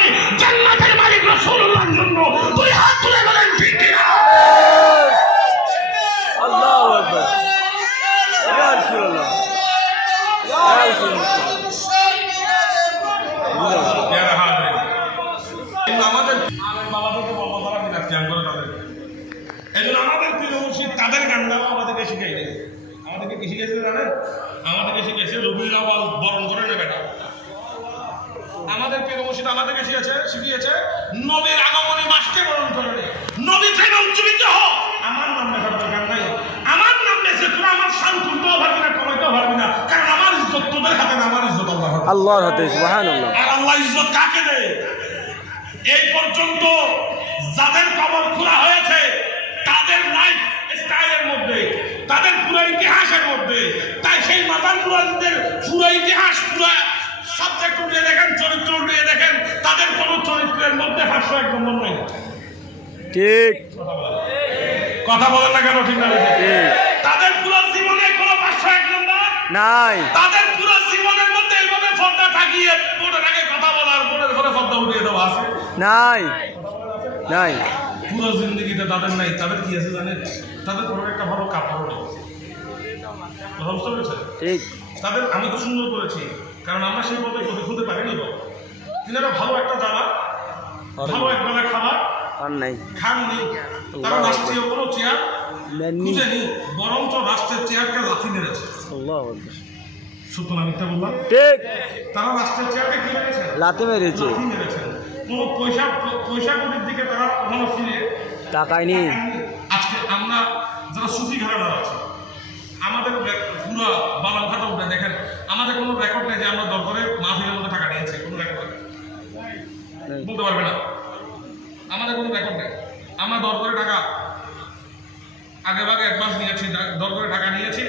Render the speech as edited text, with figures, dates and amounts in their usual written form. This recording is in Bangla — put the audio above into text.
নয়, জান্নাতের মালিক রাসূলুল্লাহর জন্য। দুই হাত তুলে বলেন ঠিক কিনা? আল্লাহু আকবার। ইয়া রাসূলুল্লাহ, ইয়া রাসূলুল্লাহ। আমাদের বাবাদেরকে বাবা দ্বারা বিরাট জ্ঞান করে তাদের, এই জন্য আমাদের প্রিয় মুর্শিদ তাদের গানটাও আমাদেরকে শিখাই দেয়। আমাদেরকে কি শিখেছে জানেন? আমাদেরকে শিখেছে রবিউল আউয়াল বরণ করে নেবে না। আমাদের প্রিয় মুর্শিদ আমাদেরকে শিখিয়েছে নবীর আগমনী মাসকে বরণ করে নে, নবী প্রেমে উজ্জীবিত হ। আমার নাম লেখার দরকার নাই, আমার নাম লেখে তোরা আমার শান তুলতেও পারবি না, কমাইতেও পারবি না, কারণ আমার ইজ্জত তোদের হাতে না, আমার ইজ্জত আল্লাহর হাতে। আল্লাহর হাতে, সুবহানাল্লাহ। আর আল্লাহ ইজ্জত কাকে দেয়? এই পর্যন্ত যাদের কবর খোলা হয়েছে তাদের লাইফ স্টাইলের মধ্যে, তাদের পুরো ইতিহাসের মধ্যে, তাই সেই মাজার মুরাদদের পুরো ইতিহাস, পুরো সাবজেক্ট উঠিয়ে দেখেন, চরিত্র উঠিয়ে দেখেন, তাদের কোনো চরিত্রের মধ্যে 501 নম্বর নেই। ঠিক কথা বলেন না কেন? ঠিক না? ঠিক তাদের পুরো জীবনে কোনো 501 নম্বর নাই। তাদের পুরো জীবনের মধ্যে এইভাবে পর্দা থাকিয়ে বোর্ডের আগে কথা বলার, বোর্ডের ঘরে পর্দা উঠিয়ে দেওয়া আছে নাই, নাই। পুরো জিন্দগিতে তাদের নাই। তাদের কি আছে জানেন? তাদের কোনো একটা ভালো কাপড় নেই। বুঝতে পেরেছেন? ঠিক। তাদের আমি তো সুন্দর করেছি, কারণ আমরা সেই পথে গতি খুঁজতে পারিনি। তো তিনারা ভালো একটা জায়গা, ভালো একবেলা খাবার আর নাই, খাননি। তারা রাষ্ট্রীয় কোনো চেয়ার নেননি। খুঁজেনি, বরঞ্চ রাষ্ট্রের চেয়ারকে লাথি মেরেছে। আল্লাহু আকবার। সত্য না মিথ্যা বললাম? ঠিক, তারা রাষ্ট্রের চেয়ারকে কি মেরেছে? লাথি মেরেছে। লাথি মেরেছেন। কোনো পয়সা কড়ির দিকে তারা কখনো ফিরে টাকায়নি। আজকে আমরা যারা সুফি ঘরানা আছে, আমাদের পুরো বালাম খাতা উঠে দেখেন, আমাদের কোনো রেকর্ড নেই যে আমরা দরকারে মাহফিলের মধ্যে টাকা নিয়েছি। কোনো রেকর্ড বলতে পারবে না, আমাদের কোনো রেকর্ড নেই। আমরা দরকারে টাকা আগে ভাগে অ্যাডভান্স নিয়েছি, দরকারে টাকা নিয়েছি,